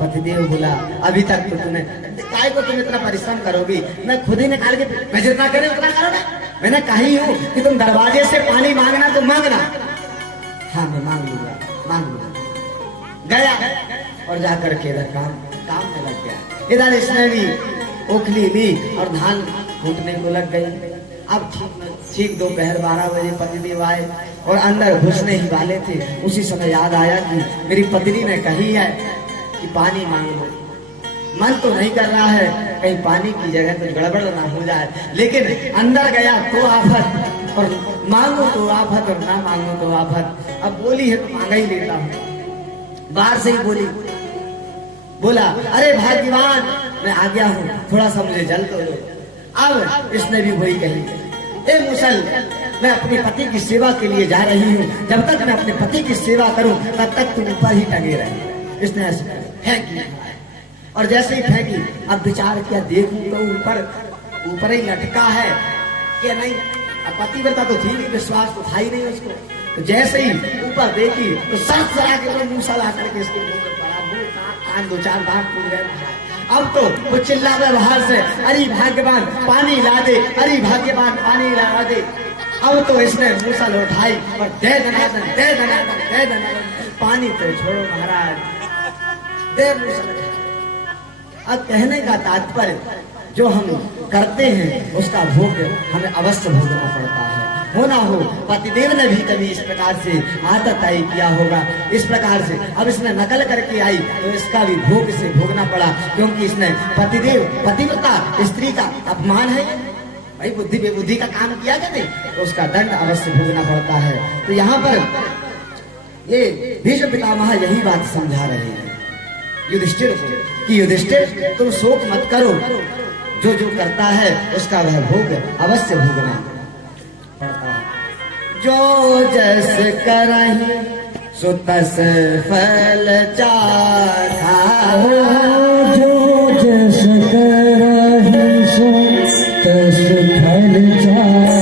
पतिदेव बोला अभी तक तो तुम्हें काय को तुम इतना परिश्रम करोगी, मैं खुद ही निकाल के मैं जितना करे उतना करोगे। मैंने कही हूँ कि तुम दरवाजे से पानी मांगना तो मांगना। हाँ मैं मांग लूंगा। गया और जाकर के इधर काम में लग गया। इधर इसने भी ओखली ली और धान कूटने को लग गई। अब ठीक दोपहर 12 बजे पतिदेव आए और अंदर घुसने ही वाले थे। उसी समय याद आया कि मेरी पत्नी ने कही है कि पानी मांग लो। मन तो नहीं कर रहा है कहीं पानी की जगह तो गड़बड़ ना हो जाए, लेकिन अंदर गया तो आफत, और मांगो तो आफत और ना मांगो तो आफत। अब बोली है तो मांगा ही लेता हूँ। बाहर से ही बोला अरे भाग्यवान मैं आ गया हूँ, थोड़ा सा मुझे जल तो दो। अब इसने भी वही कही, ए मुसल मैं अपने पति की सेवा के लिए जा रही हूँ, जब तक मैं अपने पति की सेवा करूँ तब तक तुम ऊपर ही टंगे रहे। इसने ऐसे फेंकी और जैसे ही फेंकी अब विचार किया देखूं तो ऊपर ही लटका है कि नहीं। अब पतिव्रता तो थी नहीं, विश्वास तो था ही नहीं उसको। तो जैसे ही ऊपर देखी तो सर सरा के मूसल आकर के इसके मुंह में पड़ा, मुंह कान 2-4 दांत टूट गए। अब तो वो चिल्ला रहे बाहर से अरे भाग्यवान पानी ला दे, अरे भाग्यवान पानी ला दे। अब तो इसने मूसल उठाई और दे दनादन पानी तो छोड़ो महाराज, दे मूसल। अब कहने का तात्पर्य जो हम करते हैं उसका भोग हमें अवश्य भोगना पड़ता है। होना हो पतिदेव ने भी कभी इस प्रकार से आतताई किया होगा, इस प्रकार से अब इसने नकल करके आई तो इसका भी भोग से भोगना पड़ा, क्योंकि इसने पतिव्रता स्त्री का अपमान है भाई, बुद्धि बेबुद्धि का काम किया क्या नहीं, तो उसका दंड अवश्य भोगना पड़ता है। तो यहाँ पर ये भीष्म पितामह यही बात समझा रहे हैं युधिष्ठिर को कि युधिष्ठिर तुम शोक मत करो, जो करता है उसका वह भोग अवश्य भोगना पड़ता है। जो जस करहि सो तस फल चाखा, जो जस करहि सो तस फल चाखा।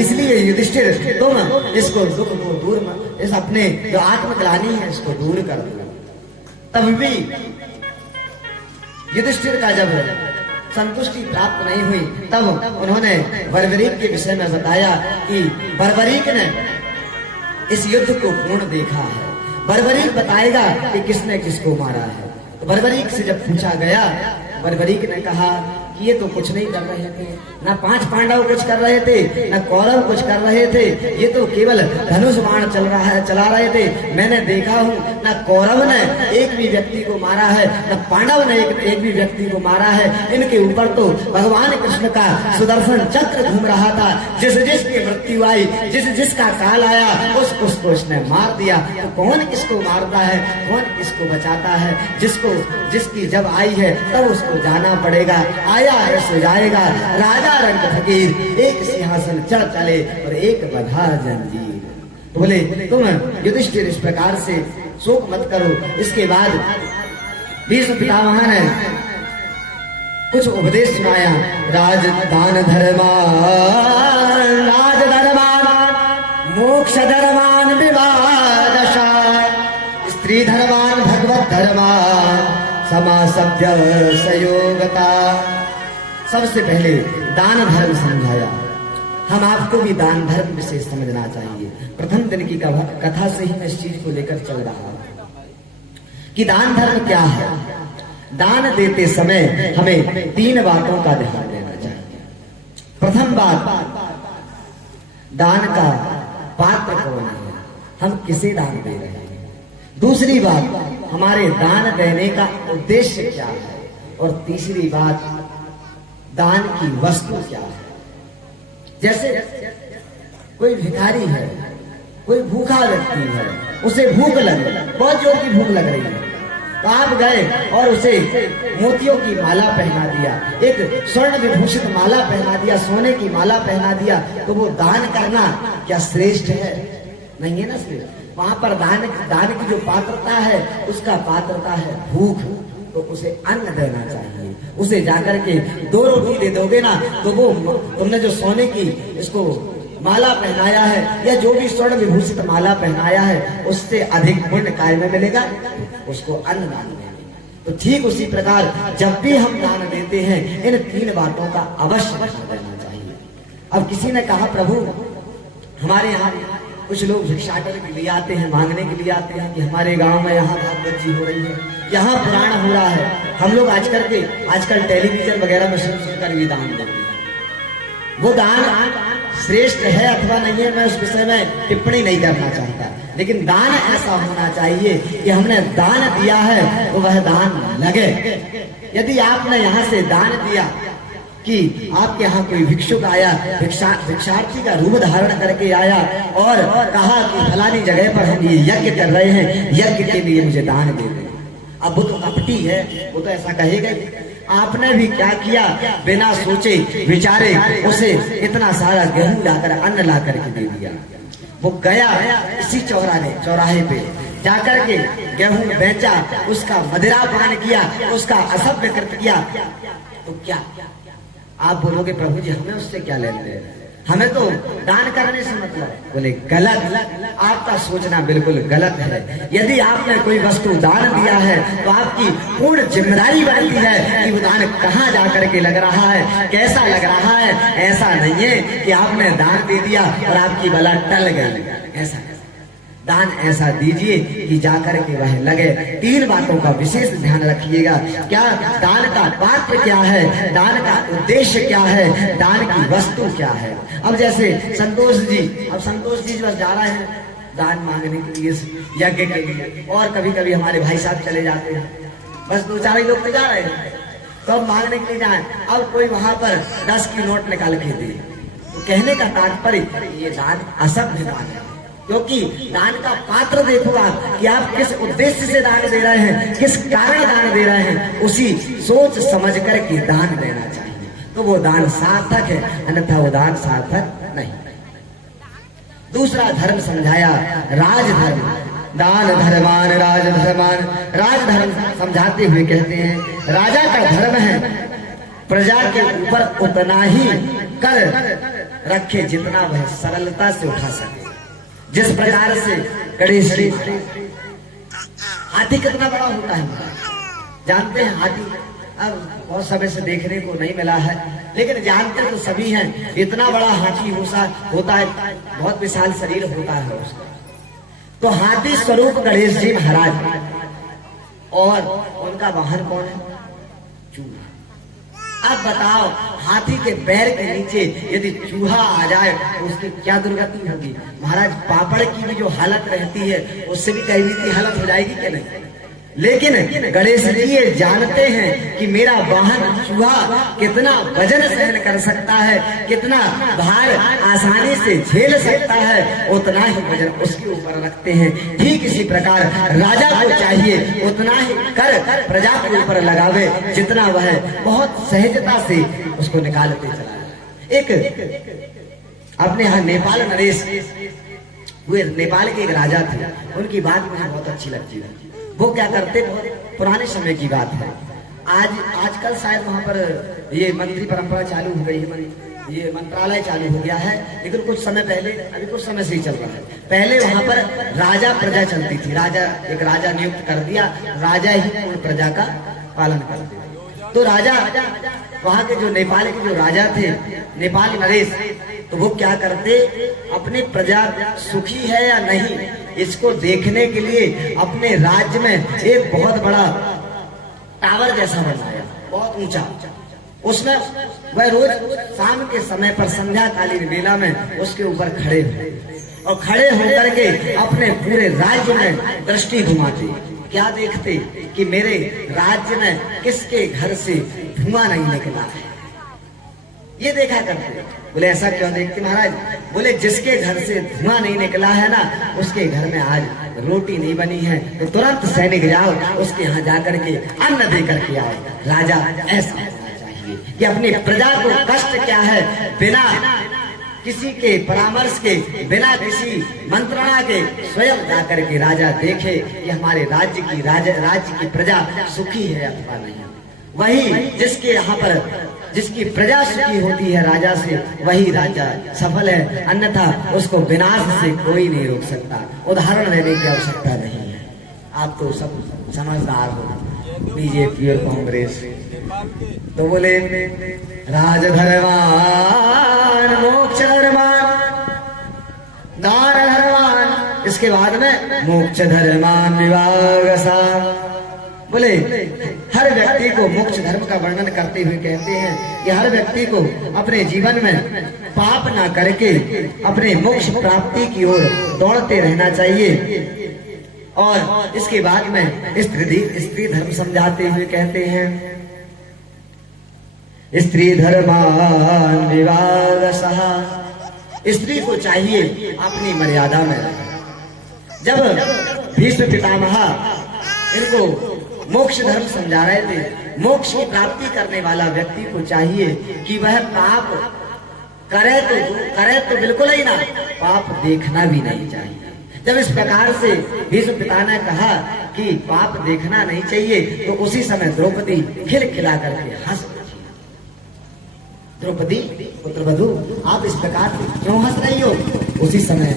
इसलिए युधिष्ठिर तुम इसको दुख को दूर इस अपने जो आत्मग्लानि है इसको दूर कर दो। तब भी युधिष्ठिर का जब संतुष्टि प्राप्त नहीं हुई तब उन्होंने बर्बरीक के विषय में बताया कि बर्बरीक ने इस युद्ध को पूर्ण देखा है, बर्बरीक बताएगा कि किसने किसको मारा है। तो बर्बरीक से जब पूछा गया, बर्बरीक ने कहा कि ये तो कुछ नहीं कर रहे थे, ना 5 पांडव कुछ कर रहे थे, ना कौरव कुछ कर रहे थे, ये तो केवल धनुष बाण चला रहे थे। मैंने देखा हूँ ना कौरव ने एक भी व्यक्ति को मारा है, ना पांडव ने एक भी व्यक्ति को मारा है। इनके ऊपर तो भगवान कृष्ण का सुदर्शन चक्र घूम रहा था, जिसकी मृत्यु आई, जिसका काल आया उसको इसने मार दिया। तो कौन किसको मारता है, कौन किसको बचाता है? जिसकी जब आई है तब उसको जाना पड़ेगा। आया है सो जाएगा, राजा रंग फकीर, एक सिंहासन चढ़ चले और एक बंधा जंजीर। बोले तुम युधिष्ठिर इस प्रकार से शोक मत करो। इसके बाद भीष्म पितामह ने कुछ उपदेश सुनाया। राज दान धर्मान, राज धर्मान, मोक्ष धर्मान, विवाह दशा, स्त्री धर्मान, भगवत धर्मान, समासभ्य संयोगता। सबसे पहले दान धर्म समझाया। हम आपको भी दान धर्म विशेष समझना चाहिए। प्रथम दिन की कथा से ही मैं इस चीज को लेकर चल रहा हूं कि दान धर्म क्या है। दान देते समय हमें 3 बातों का ध्यान देना चाहिए। प्रथम बात, दान का पात्र कौन है, हम किसे दान दे रहे हैं। दूसरी बात, हमारे दान देने का उद्देश्य क्या है। और तीसरी बात, दान की वस्तु क्या है। जैसे कोई भिखारी है, कोई भूखा व्यक्ति है, उसे भूख लगी, बहुत जोर की भूख लग रही है, तो आप गए और उसे मोतियों की माला पहना दिया, एक स्वर्ण विभूषित माला पहना दिया, सोने की माला पहना दिया, तो वो दान करना क्या श्रेष्ठ है? नहीं है ना श्रेष्ठ। वहां पर दान की जो पात्रता है, उसका पात्रता है भूख, तो उसे अन्न देना चाहिए। उसे जाकर के 2 रोटी दे दोगे ना, तो वो तुमने जो सोने की इसको माला पहनाया है या जो भी स्वर्ण विभूषित माला पहनाया है, उससे अधिक पुण्य काय में मिलेगा, उसको अन्न दान देंगे। तो ठीक उसी प्रकार जब भी हम दान देते हैं, इन 3 बातों का अवश्य ध्यान देना चाहिए। अब किसी ने कहा, प्रभु हमारे यहाँ कुछ लोग भिक्षाटन के लिए आते हैं, मांगने के लिए आते हैं कि हमारे गांव में यहाँ भागवत जी हो रही है, यहाँ पुराण हो रहा है। हम लोग आजकल टेलीविजन वगैरह में सुनकर भी दान देते हैं। वो दान श्रेष्ठ है अथवा नहीं है, मैं उस विषय में टिप्पणी नहीं करना चाहता, लेकिन दान ऐसा होना चाहिए कि हमने दान दिया है तो वह दान लगे। यदि आपने यहाँ से दान दिया कि आपके यहाँ कोई भिक्षुक आया, भिक्षार्थी का रूप धारण करके आया और कहा कि फलानी जगह पर हम ये यज्ञ कर रहे हैं, यज्ञ के लिए मुझे दान दे दे। अब वो तो कपटी है, वो तो ऐसा कहेगा। आपने भी क्या किया, बिना सोचे विचारे उसे इतना सारा गेहूं लाकर, अन्न ला करके दे दिया। वो गया इसी चौराहे पे जाकर के गेहूं बेचा, उसका मदिरा पान किया, उसका असभ्य कृत्य किया। तो क्या आप बोलोगे, प्रभु जी हमें उससे क्या लेना देना, हमें तो दान करने से मतलब। बोले गलत, आपका सोचना बिल्कुल गलत है। यदि आपने कोई वस्तु दान दिया है तो आपकी पूर्ण जिम्मेदारी बनती है कि वो दान कहाँ जाकर के लग रहा है, कैसा लग रहा है। ऐसा नहीं है कि आपने दान दे दिया और आपकी बला टल गई। ऐसा दान ऐसा दीजिए कि जाकर के वह लगे। 3 बातों का विशेष ध्यान रखिएगा। क्या दान का पात्र क्या है, दान का उद्देश्य क्या है, दान की वस्तु क्या है। अब जैसे संतोष जी बस जा रहे हैं दान मांगने के लिए, यज्ञ के लिए, और कभी कभी हमारे भाई साहब चले जाते हैं, बस 2-4 ही लोग तो जा रहे हैं, तो अब मांगने के लिए जाए। अब कोई वहां पर 10 की नोट निकाल के दे, तो कहने का तात्पर्य ये दान असभ्य दान है। क्योंकि दान का पात्र देखो आप कि आप किस उद्देश्य से दान दे रहे हैं, किस कारण दान दे रहे हैं, उसी सोच समझ कर के दान देना चाहिए, तो वो दान सार्थक है, अन्यथा वो दान सार्थक नहीं। दूसरा धर्म समझाया, राजधर्म। दान धर्मान राजधर्मान। राजधर्म समझाते हुए कहते हैं, राजा का धर्म है प्रजा के ऊपर उतना ही कर रखे जितना वह सरलता से उठा सके। जिस प्रकार से गणेश जी, हाथी कितना बड़ा होता है जानते हैं। हाथी अब बहुत समय से देखने को नहीं मिला है, लेकिन जानते तो सभी हैं, इतना बड़ा हाथी होता है, बहुत विशाल शरीर होता है उसका। तो हाथी स्वरूप गणेश जी महाराज, और उनका वाहन कौन है? चूहा। अब बताओ, हाथी के पैर के नीचे यदि चूहा आ जाए तो उसकी क्या दुर्गति होगी। महाराज पापड़ की भी जो हालत रहती है, उससे भी कहीं की हालत हो जाएगी क्या नहीं। लेकिन गणेश जी ये जानते हैं कि मेरा वाहन चूहा कितना वजन सहन कर सकता है, कितना भार आसानी से झेल सकता है, उतना ही वजन उसके ऊपर रखते हैं। ठीक इसी प्रकार राजा को चाहिए उतना ही कर प्रजा के ऊपर लगावे जितना वह बहुत सहजता से उसको निकालते चला जाए। एक अपने यहाँ नेपाल नरेश हुए, नेपाल के एक राजा थे, उनकी बात मुझे बहुत अच्छी लगती है। वो क्या करते, पुराने समय की बात है, आज आजकल शायद वहां पर ये मंत्री परंपरा चालू हो गई है, ये मंत्रालय चालू हो गया है, लेकिन कुछ समय पहले, अभी कुछ समय से ही चल रहा है। पहले वहां पर राजा प्रजा चलती थी, राजा एक राजा नियुक्त कर दिया, राजा ही पूर्ण प्रजा का पालन कर दिया। तो राजा वहां के जो नेपाल के जो राजा थे, नेपाल नरेश, तो वो क्या करते, अपनी प्रजा सुखी है या नहीं इसको देखने के लिए अपने राज्य में एक बहुत बड़ा टावर जैसा बनाया, बहुत ऊंचा। उसमें वह रोज शाम के समय पर संध्याकालीन बेला में उसके ऊपर खड़े हुए और खड़े होकर के अपने पूरे राज्य में दृष्टि घुमाते। क्या देखते कि मेरे राज्य में किसके घर से धुआं नहीं निकला है, ये देखा करते। बोले ऐसा क्यों देखते महाराज? बोले जिसके घर से धुआं नहीं निकला है ना, उसके घर में आज रोटी नहीं बनी है, तो तुरंत सैनिक जाओ उसके यहाँ जाकर के अन्न दे करके आए। राजा ऐसा होना चाहिए कि अपनी प्रजा को कष्ट क्या है, बिना किसी के परामर्श के, बिना किसी मंत्रणा के स्वयं जाकर के राजा देखे कि हमारे राज्य की प्रजा सुखी है अथवा नहीं। वही जिसके यहाँ पर जिसकी प्रजा सुखी होती है राजा से, वही राजा सफल है, अन्यथा उसको विनाश से कोई नहीं रोक सकता। उदाहरण देने की आवश्यकता नहीं है, आप तो सब समझदार हो, बीजेपी और कांग्रेस। तो बोले राज धर्मान, मोक्ष धर्मान, दान धर्मान, इसके बाद में मोक्ष धर्मान विभागसा। बोले हर व्यक्ति को मोक्ष धर्म का वर्णन करते हुए कहते हैं कि हर व्यक्ति को अपने जीवन में पाप ना करके अपने मोक्ष प्राप्ति की ओर दौड़ते रहना चाहिए। और इसके बाद में स्त्री धर्म समझाते हुए कहते हैं स्त्री धर्मान विवादसः, स्त्री को चाहिए अपनी मर्यादा में। जब भीष्म पितामह इनको मोक्ष धर्म समझा रहे थे, मोक्ष की प्राप्ति करने वाला व्यक्ति को चाहिए कि वह पाप करे तो बिल्कुल ही ना, पाप देखना भी नहीं चाहिए। जब इस प्रकार से भीष्म पिता ने कहा कि पाप देखना नहीं चाहिए, तो उसी समय द्रौपदी खिलखिला करके हंस रही। द्रौपदी पुत्रवधू, आप इस प्रकार से क्यों हंस रही हो? उसी समय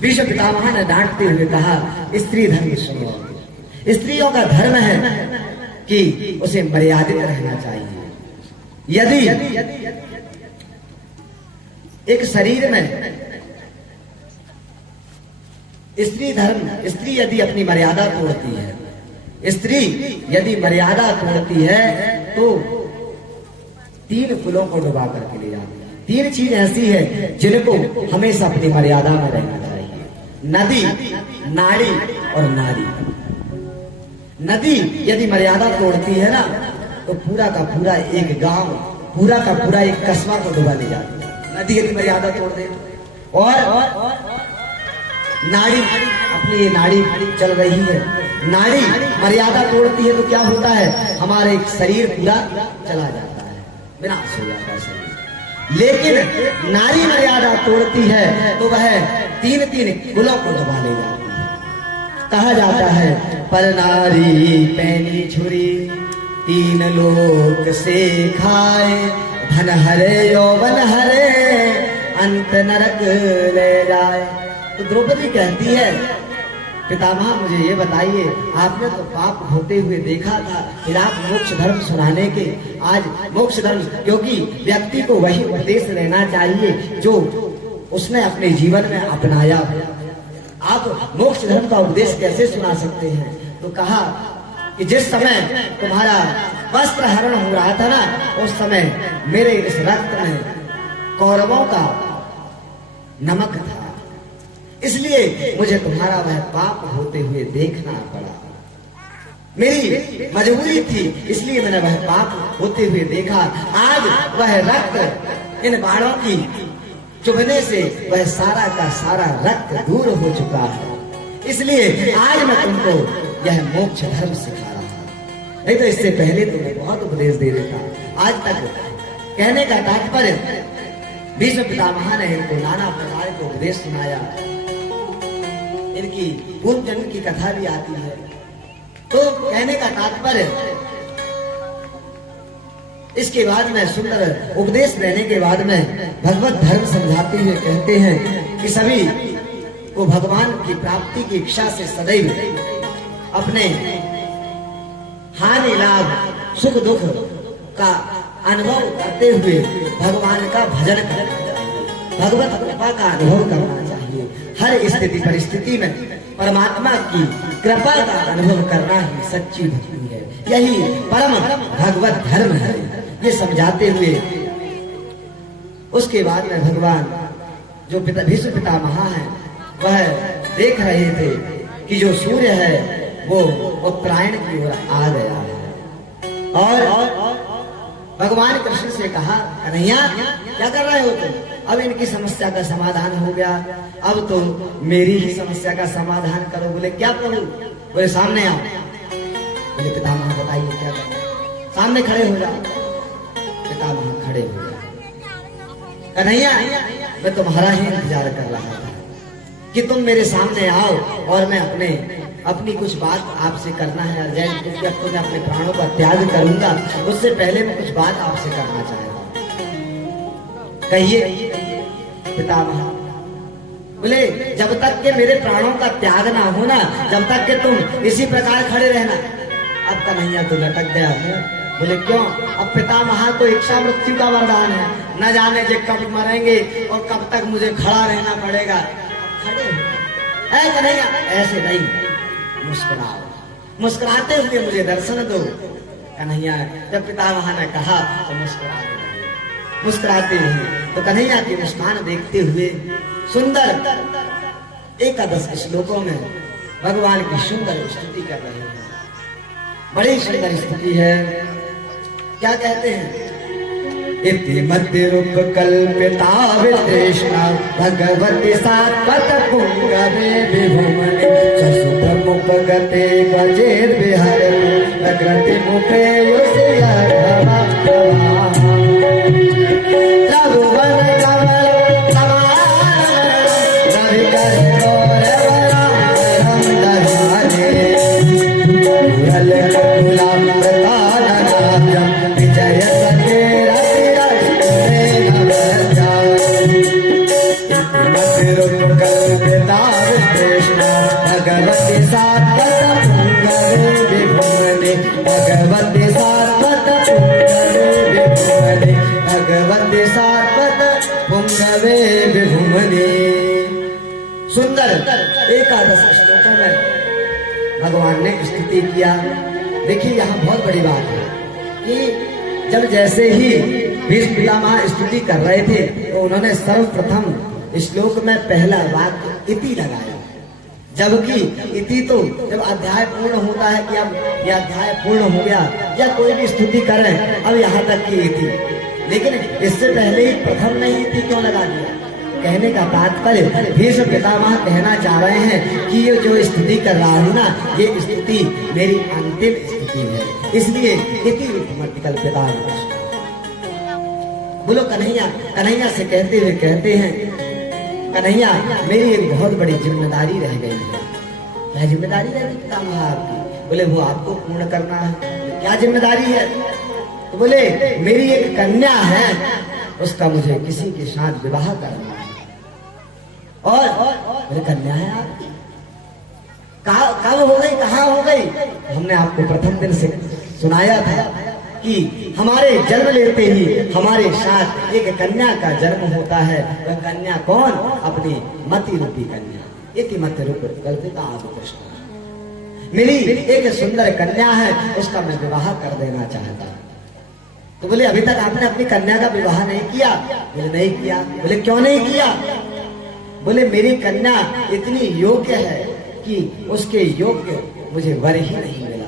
भीष्म पितामह ने डांटते हुए कहा स्त्री धर्म सुनो, स्त्रियों का धर्म है कि उसे मर्यादित रहना चाहिए। यदि एक शरीर में स्त्री यदि अपनी मर्यादा तोड़ती है, स्त्री यदि मर्यादा तोड़ती है तो 3 फूलों को डुबा करके ले जाती है। 3 चीज ऐसी है जिनको हमेशा अपनी मर्यादा में रहना चाहिए, नदी, नाड़ी और नारी। नदी यदि मर्यादा तोड़ती है ना, तो पूरा का पूरा एक गांव, पूरा का पूरा एक कस्बा को डुबा ले जाती है, नदी यदि मर्यादा तोड़ दे। और नाड़ी, अपनी ये नाड़ी चल रही है, नाड़ी मर्यादा तोड़ती है तो क्या होता है, हमारा एक शरीर पूरा चला जाता है, विनाश हो जाता है शरीर। लेकिन नारी मर्यादा तोड़ती है तो वह 3 कुलों को डुबा ले जाती है। कहा जाता है पर नारी पैनी छुरी 3 लोक से खाए, धन हरे यौवन हरे अंत नरक ले जाए। तो द्रौपदी कहती है पितामह मुझे ये बताइए, आपने तो पाप होते हुए देखा था, फिर आप मोक्ष धर्म सुनाने के आज मोक्ष धर्म, क्योंकि व्यक्ति को वही उपदेश लेना चाहिए जो उसने अपने जीवन में अपनाया। आप मोक्ष धर्म का उपदेश कैसे सुना सकते हैं? तो कहा कि जिस समय तुम्हारा वस्त्र हरण हो रहा था ना, उस समय मेरे इस रक्त में कौरवों का नमक था, इसलिए मुझे तुम्हारा वह पाप होते हुए देखना पड़ा। मेरी मजबूरी थी, इसलिए मैंने वह पाप होते हुए देखा। आज वह रक्त इन बाणों की चुभने से वह सारा का सारा रक्त दूर हो चुका है, इसलिए आज मैं तुमको यह मोक्ष धर्म सिखा रहा हूं। नहीं तो इससे पहले तो मैं बहुत उपदेश दे देता। आज तक कहने का तात्पर्य भीष्म पितामह ने इनको नाना प्रकार के उपदेश सुनाया। इनकी पूर्व जन्म की कथा भी आती है। तो कहने का तात्पर्य इसके बाद में सुंदर उपदेश देने के बाद में भगवत धर्म समझाते हुए कहते हैं कि सभी को भगवान की प्राप्ति की इच्छा से सदैव अपने हानि लाभ सुख दुख का अनुभव करते हुए भगवान का भजन करना चाहिए, भगवत कृपा का अनुभव करना चाहिए। हर स्थिति परिस्थिति में परमात्मा की कृपा का अनुभव करना ही सच्ची भक्ति है, यही परम भगवत धर्म है, ये समझाते हुए उसके बाद में भगवान जो भीष्म पितामह है वह देख रहे थे कि जो सूर्य है वो उत्तरायण की ओर आ गया है और भगवान कृष्ण से कहा, कन्हैया क्या कर रहे हो तुम? अब इनकी समस्या का समाधान हो गया, अब तो मेरी ही समस्या का समाधान करो। बोले क्या प्रभु? बोले सामने आओ। बोले पितामह बताइए क्या करना? सामने खड़े हो जाओ। पितामह खड़े हो गए। कन्हैया मैं तुम्हारा ही इंतजार कर रहा था कि तुम मेरे सामने आओ और मैं अपनी कुछ बात आपसे करना है अर्जेंट, क्योंकि अब तो मैं अपने प्राणों का त्याग करूंगा, उससे पहले मैं कुछ बात आपसे करना चाहता हूं। कहिए पितामह। बोले जब तक के मेरे प्राणों का त्याग ना हो ना, जब तक के तुम इसी प्रकार खड़े रहना। अब कन्हैया तो लटक गया है। बोले क्यों? अब पितामह तो इच्छा मृत्यु का वरदान है, न जाने जे कब मरेंगे और कब तक मुझे खड़ा रहना पड़ेगा। अब खड़े हो कन्हैया, ऐसे नहीं, मुस्कुराओ, मुस्कुराते हुए मुझे दर्शन दो। कन्हैया जब पितामह ने कहा तो मुस्कुराते हैं तो कन्हैया की मुस्कान देखते हुए सुंदर 11 श्लोकों में भगवान की सुंदर स्तुति कर रहे हैं। बड़ी सुंदर स्तुति है। क्या कहते हैं? इति मध्य रूप कल्पिता वितृष्णा भगवती सात्वत पुंगवे विभुमने ससुत मुपगते गजेर विहर प्रकृति मुखे युषया भवा त्रिभुवन कमल समान रवि कर गौरवरा धरे मुरल गुलाम प्रतान विजय सकेरा भगवती सात्वत पुंगवे विभुमने भगवती सात्वत पुंगवे विभुमने भगवती सात्वत पुंगवे विभुमने। सुंदर 11 श्लोकों में भगवान ने स्तुति किया। देखिए यहाँ बहुत बड़ी बात है कि जब जैसे ही भीष्म पितामह स्तुति कर रहे थे तो उन्होंने सर्वप्रथम श्लोक में पहला वाक्य इति लगाया, जबकि इति तो जब अध्याय पूर्ण होता है कि अब यह अध्याय पूर्ण हो गया या कोई भी स्तुति करें अब यहाँ तक की इति, लेकिन इससे पहले ही प्रथम में ही इति क्यों लगा दिया? कहने का तात्पर्य भीष्म पितामह कहना चाह रहे हैं कि ये जो स्तुति कर रहा हूँ ना, ये स्तुति मेरी अंतिम स्तुति है, इसलिए इति रूपमति कल्पिता। बोलो कन्हैया। कन्हैया से कहते हुए कहते हैं, कन्हैया मेरी एक बहुत बड़ी जिम्मेदारी रह गई है। क्या जिम्मेदारी रह गई पितामह आपकी? बोले वो आपको पूर्ण करना है। क्या जिम्मेदारी है? तो बोले मेरी एक कन्या है, उसका मुझे किसी के साथ विवाह करना है। और बोले कन्या है आपकी? कब हो गई, कहाँ हो गई? हमने आपको प्रथम दिन से सुनाया था कि हमारे जन्म लेते ही हमारे साथ एक कन्या का जन्म होता है। वह कन्या कौन? अपनी मति रूपी कन्या। इति मति रूप कल्पिता कृष्ण। मेरी एक सुंदर कन्या है, उसका मैं विवाह कर देना चाहता हूँ। तो बोले अभी तक आपने अपनी कन्या का विवाह नहीं किया? बोले नहीं किया। बोले क्यों नहीं किया? बोले मेरी कन्या इतनी योग्य है कि उसके योग्य मुझे वर ही नहीं मिला।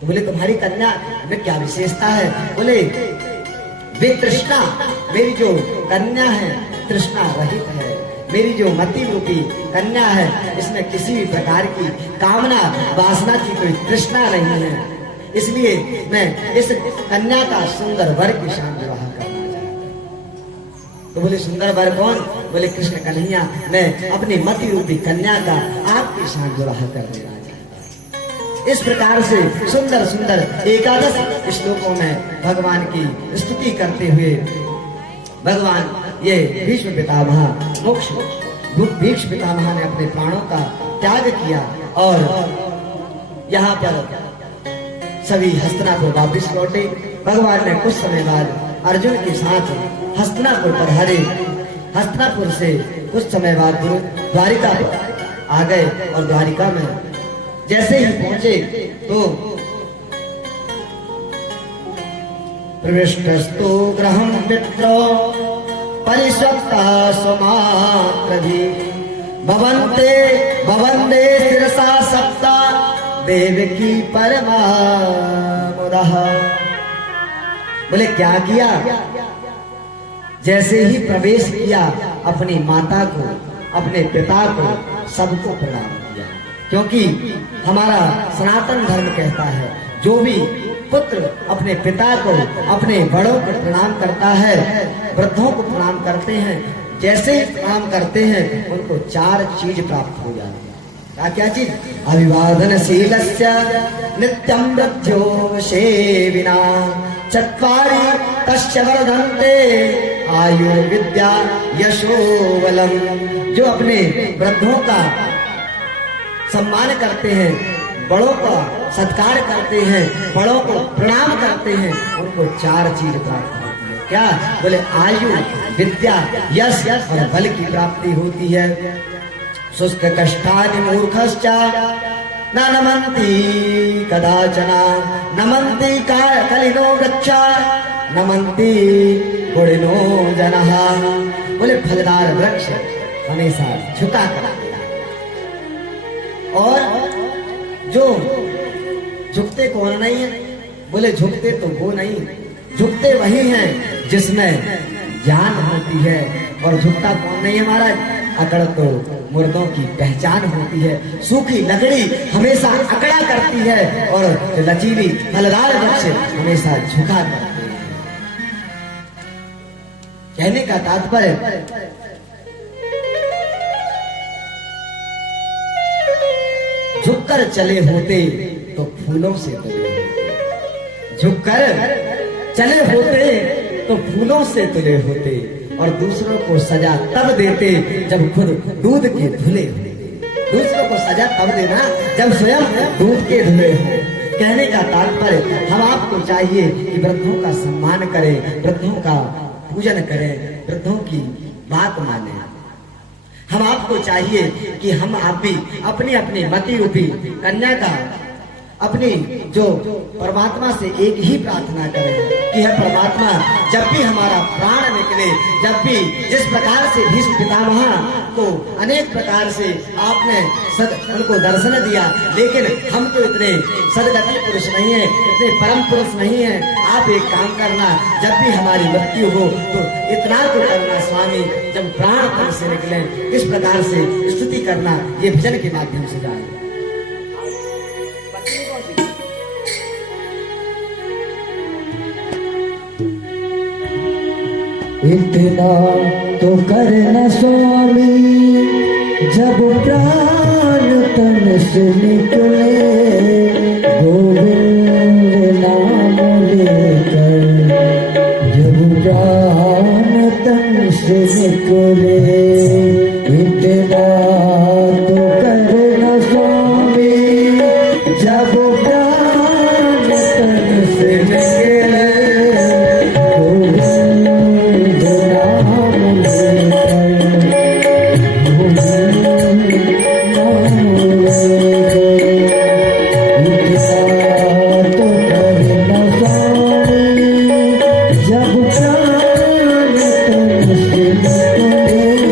तो बोले तुम्हारी कन्या में क्या विशेषता है? बोले वे तृष्णा, मेरी जो कन्या है तृष्णा रहित है। मेरी जो मति रूपी कन्या है इसमें किसी भी प्रकार की कामना वासना की कोई तृष्णा नहीं है, इसलिए मैं इस कन्या का सुंदर वर के साथ विवाह करना चाहता हूं। तो बोले सुंदर वर कौन? बोले कृष्ण कन्हैया, मैं अपनी मति रूपी कन्या का आपके साथ विवाह कर देना चाहता हूं। इस प्रकार से सुंदर सुंदर 11 श्लोकों में भगवान की स्तुति करते हुए भगवान ये भीष्म पितामह मोक्ष भीष्म पितामह ने अपने प्राणों का त्याग किया और यहाँ पर सभी हस्तिनापुर वापिस लौटे। भगवान ने कुछ समय बाद अर्जुन के साथ हस्तिनापुर पर हरे हस्तिनापुर से कुछ समय बाद द्वारिका आ गए और द्वारिका में जैसे ही पहुंचे तो प्रविष्टस्तु गृहं पित्रो परिस्वक्ता स्वमात्रधि भवन्ते भवन्ते शिरसा सप्ता देवकी परमामुदः। बोले क्या किया? जैसे ही प्रवेश किया अपनी माता को अपने पिता को सबको प्रणाम किया, क्योंकि हमारा सनातन धर्म कहता है जो भी पुत्र अपने पिता को अपने बड़ों को प्रणाम करता है, वृद्धों को प्रणाम करते हैं, जैसे ही प्रणाम करते हैं उनको 4 चीज प्राप्त हो जाती है। क्या चीज? अभिवादनशीलस्य नित्यं मृत्यो सेविना चत्वारि तस्य वर्धन्ते आयुर्विद्या यशो बलम। जो अपने वृद्धों का सम्मान करते हैं, बड़ों का सत्कार करते हैं, बड़ों को प्रणाम करते हैं, उनको 4 चीज प्राप्त होती है। क्या? बोले आयु, विद्या, यश और बल की प्राप्ति होती है। शुष्क कष्टानि मूर्खश्च न नमन्ति कदाचन नमन्ति कलिनो वृक्षा नमन्ति गुणिनो जनः। बोले फलदार वृक्ष हमेशा झुका करते हैं, और जो झुकते कौन नहीं है? बोले झुकते तो वो नहीं, झुकते वही हैं जिसमें ज्ञान होती है। और झुकता कौन नहीं है महाराज? अकड़ तो मुर्दों की पहचान होती है। सूखी लकड़ी हमेशा अकड़ा करती है और लचीली फलदार वृक्ष हमेशा झुका करते हैं। कहने का तात्पर्य झुककर चले होते तो फूलों से तुले होते, झुककर चले होते तो फूलों से तुले होते, और दूसरों को सजा तब देते जब खुद दूध के धुले होते। दूसरों को सजा तब देना जब स्वयं दूध के धुले हो। कहने का तात्पर्य हम आपको चाहिए कि वृद्धों का सम्मान करें, वृद्धों का पूजन करें, वृद्धों की बात माने। हम आपको चाहिए कि हम आप भी अपनी अपनी मति रूपी कन्या का अपनी जो परमात्मा से एक ही प्रार्थना करें कि है परमात्मा, जब भी हमारा प्राण निकले, जब भी जिस प्रकार से भीष्म पितामह को अनेक प्रकार से आपने उनको दर्शन दिया, लेकिन हम तो इतने सदगति पुरुष नहीं है, इतने परम पुरुष नहीं है। आप एक काम करना, जब भी हमारी मृत्यु हो तो इतना तो करना स्वामी, जब प्राण तन से निकले इस प्रकार से स्तुति करना, ये भजन के माध्यम से जाए। इतना तो करना स्वामी, जब प्राण तन से निकले, गोविंद नाम लेकर जब प्राण तन से निकले। इतना तो करना स्वामी, जब प्राण तन से निकले, जब प्राण तन से निकले।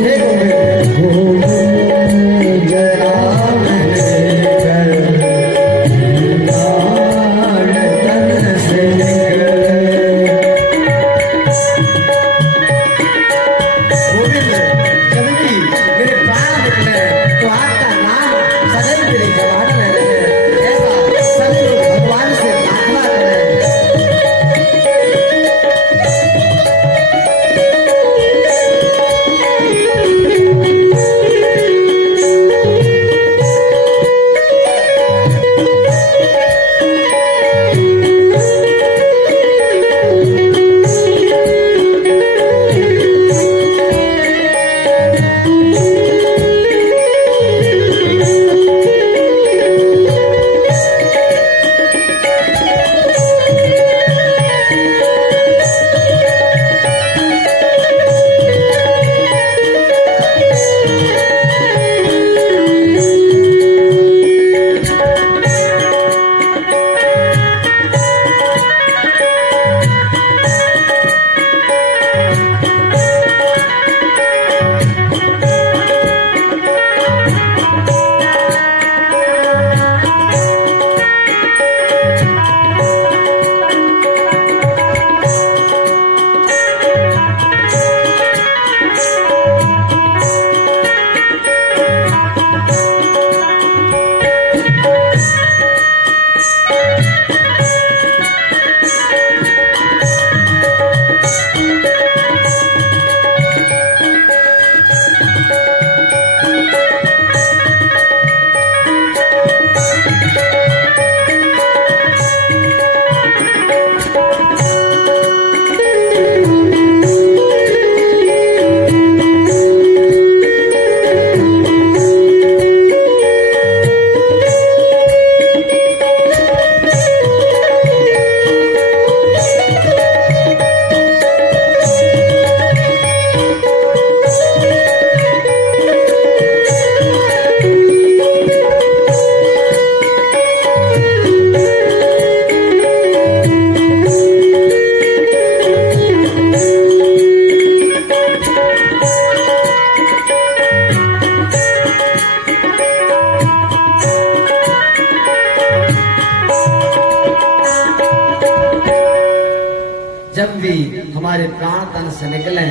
जब भी हमारे प्राण तन से निकले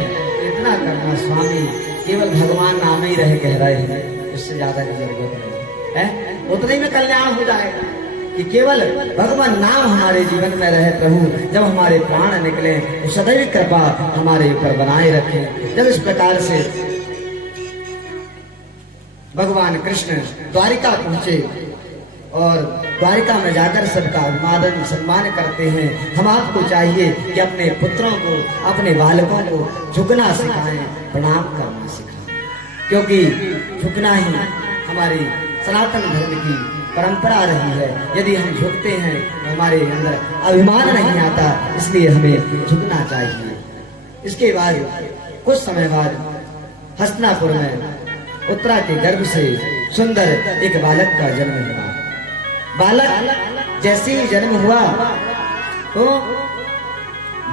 इतना करना स्वामी, केवल भगवान नाम ही रहे कह रहे हैं, इससे ज्यादा की जरूरत नहीं है। उतना ही में कल्याण हो जाएगा कि केवल भगवान नाम हमारे जीवन में रहे। प्रभु जब हमारे प्राण निकले तो सदैव कृपा हमारे ऊपर बनाए रखें। जब इस प्रकार से भगवान कृष्ण द्वारिका पहुंचे और द्वारिका में जाकर सबका अभिवादन सम्मान करते हैं। हम आपको चाहिए कि अपने पुत्रों को, अपने बालकों को झुकना सिखाएं, प्रणाम करना सिखाएं, क्योंकि झुकना ही हमारी सनातन धर्म की परंपरा रही है। यदि हम झुकते हैं तो हमारे अंदर अभिमान नहीं आता, इसलिए हमें झुकना चाहिए। इसके बाद कुछ समय बाद हस्तिनापुर में उत्तरा के गर्भ से सुंदर एक बालक का जन्म हुआ। बालक जैसे ही जन्म हुआ तो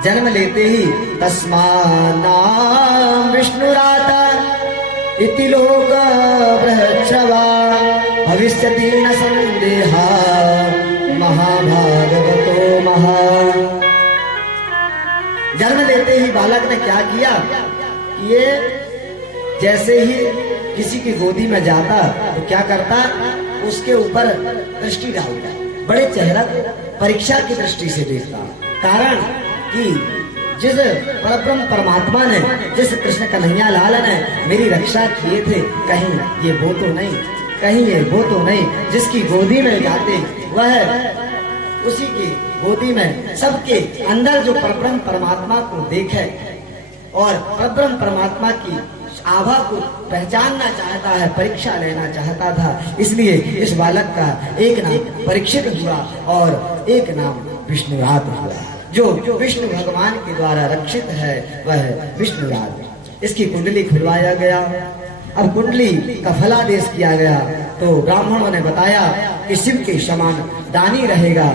जन्म लेते ही तस्मानाम विष्णुराता इति लोक बृहच्छ्रवा भविष्यति न संदेहा महाभागवतो महा। जन्म लेते ही बालक ने क्या किया कि ये जैसे ही किसी की गोदी में जाता तो क्या करता, उसके ऊपर दृष्टि डालता, बड़े चेहरा परीक्षा की दृष्टि से देखता। कारण कि जिस परब्रह्म परमात्मा ने, जिस कृष्ण कन्हैया लाल ने मेरी रक्षा किए थे, कहीं ये वो तो नहीं, कहीं ये वो तो नहीं, जिसकी गोदी में जाते वह उसी की गोदी में सबके अंदर जो परब्रह्म परमात्मा को देखे और परब्रह्म परमात्मा की आभा को पहचानना चाहता है, परीक्षा लेना चाहता था। इसलिए इस बालक का एक नाम परीक्षित हुआ और एक नाम विष्णुराज हुआ। जो विष्णु भगवान के द्वारा रक्षित है वह विष्णुराज। इसकी कुंडली खुलवाया गया। अब कुंडली का फलादेश किया गया तो ब्राह्मणों ने बताया कि शिव के समान दानी रहेगा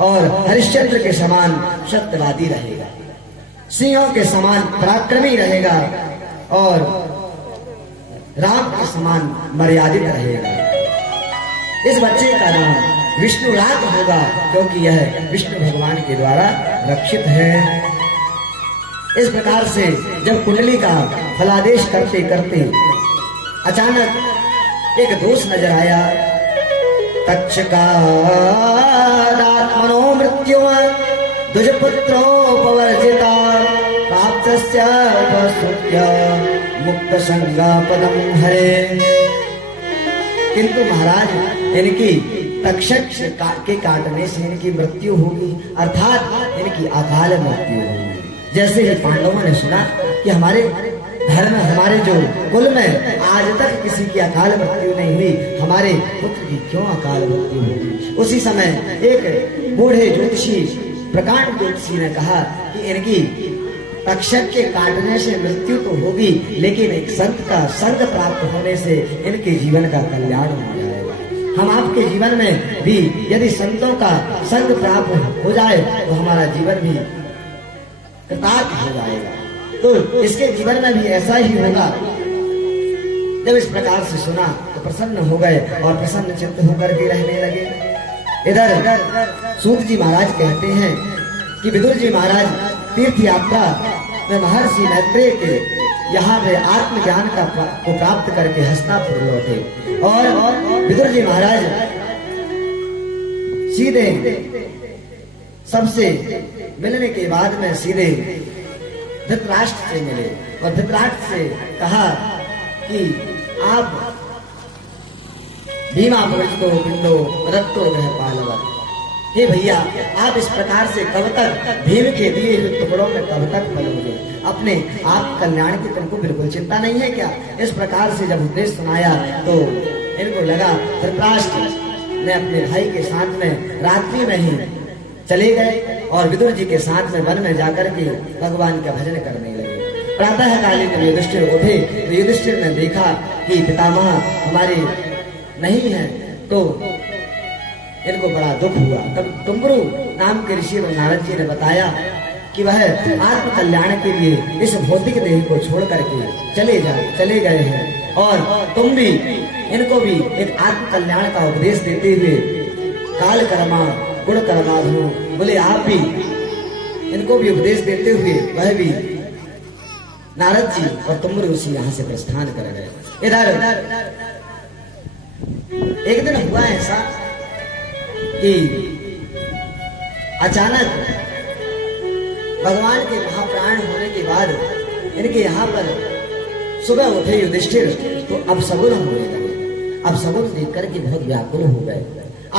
और हरिश्चंद्र के समान सत्यवादी रहेगा, सिंहों के समान पराक्रमी रहेगा और राम के समान मर्यादित रहेगा। इस बच्चे का नाम विष्णुराज होगा क्योंकि यह विष्णु भगवान के द्वारा रक्षित है। इस प्रकार से जब कुंडली का फलादेश करते करते अचानक एक दोष नजर आया। तक्षकात्मनो मृत्यु द्विजपुत्रोपवर्जिता प्राप्तस्य मुक्त संगा पदम हरे। किंतु महाराज इनकी तक्षक के काटने से इनकी मृत्यु होगी, अर्थात इनकी अकाल मृत्यु होगी। जैसे ही पांडवों ने सुना कि हमारे धर्म, हमारे जो कुल में आज तक किसी की अकाल मृत्यु नहीं हुई, हमारे पुत्र की क्यों अकाल मृत्यु होगी। उसी समय एक बूढ़े ज्योतिषी, प्रकांड ज्योतिषी ने कहा कि इनकी तक्षक के काटने से मृत्यु तो होगी, लेकिन एक संत का संग प्राप्त होने से इनके जीवन का कल्याण हो जाएगा। हम आपके जीवन में भी यदि संतों का संग प्राप्त हो जाए तो हमारा जीवन भी कृतार्थ हो जाएगा। तो इसके जीवन में भी ऐसा ही होगा। जब इस प्रकार से सुना तो प्रसन्न हो गए और प्रसन्न चित्त होकर के रहने लगे। इधर सूत जी महाराज कहते हैं कि विदुर जी महाराज तीर्थ यात्रा में महर्षि मैत्रेय के यहाँ पे आत्मज्ञान को प्राप्त करके हस्तिनापुर लौटे और विदुर जी महाराज सीधे सबसे मिलने के बाद में सीधे धृतराष्ट्र से मिले और धृतराष्ट्र से कहा कि आप भीमा प्रविष्टो पिंडो रत्तो गह पालवत। हे भैया, आप इस प्रकार से कब तक भीम के दिए हुए टुकड़ों में कब तक पलोगे? अपने आप कल्याण की तुमको बिल्कुल चिंता नहीं है क्या? इस प्रकार से जब उपदेश सुनाया तो इनको लगा धृतराष्ट्र ने अपने भाई के साथ में रात्रि में ही चले गए और विदुर जी के साथ में वन में जाकर के भगवान का भजन करने लगे। प्रातः कालीन युधिष्ठिर उठे तो युधिष्ठिर ने देखा कि पितामह हमारे नहीं है, तो इनको बड़ा दुख हुआ। तब टुम्बरू नाम के ऋषि नारद जी ने बताया कि वह आत्म कल्याण के लिए इस भौतिक देह को छोड़ करके चले गए हैं और तुम भी इनको भी एक आत्म कल्याण का उपदेश देते हुए काल कर्मा गुण कर्मा हो, बोले आप भी इनको भी उपदेश देते हुए वह भी नारद जी और तुम ऋषि यहाँ से प्रस्थान कर गए। इधर एक दिन हुआ ऐसा कि अचानक भगवान के महाप्राण होने के बाद इनके यहाँ पर सुबह उठे युधिष्ठिर तो अब सगुन होने लगे। अब सगुन देख करके बहुत व्याकुल हो गए।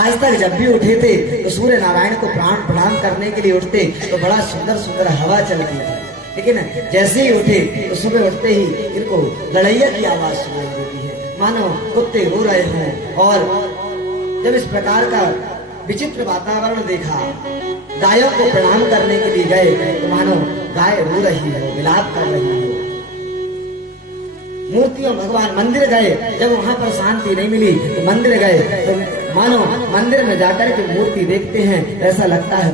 आज तक जब भी उठे थे तो सूर्य नारायण को प्रणाम करने के लिए उठते तो बड़ा सुंदर सुंदर हवा चलती थी, लेकिन जैसे ही उठे तो सुबह उठते ही इनको लड़ैया की आवाज सुनाई देती है, मानो कुत्ते रो रहे हैं। और जब इस प्रकार का विचित्र वातावरण देखा, गायों को प्रणाम करने के लिए गए तो मानो गाय रो रही है, विलाप कर रही है। मूर्तियों भगवान मंदिर गए, जब वहां पर शांति नहीं मिली तो मंदिर गए तो मानो मंदिर में जाकर के मूर्ति देखते हैं, ऐसा लगता है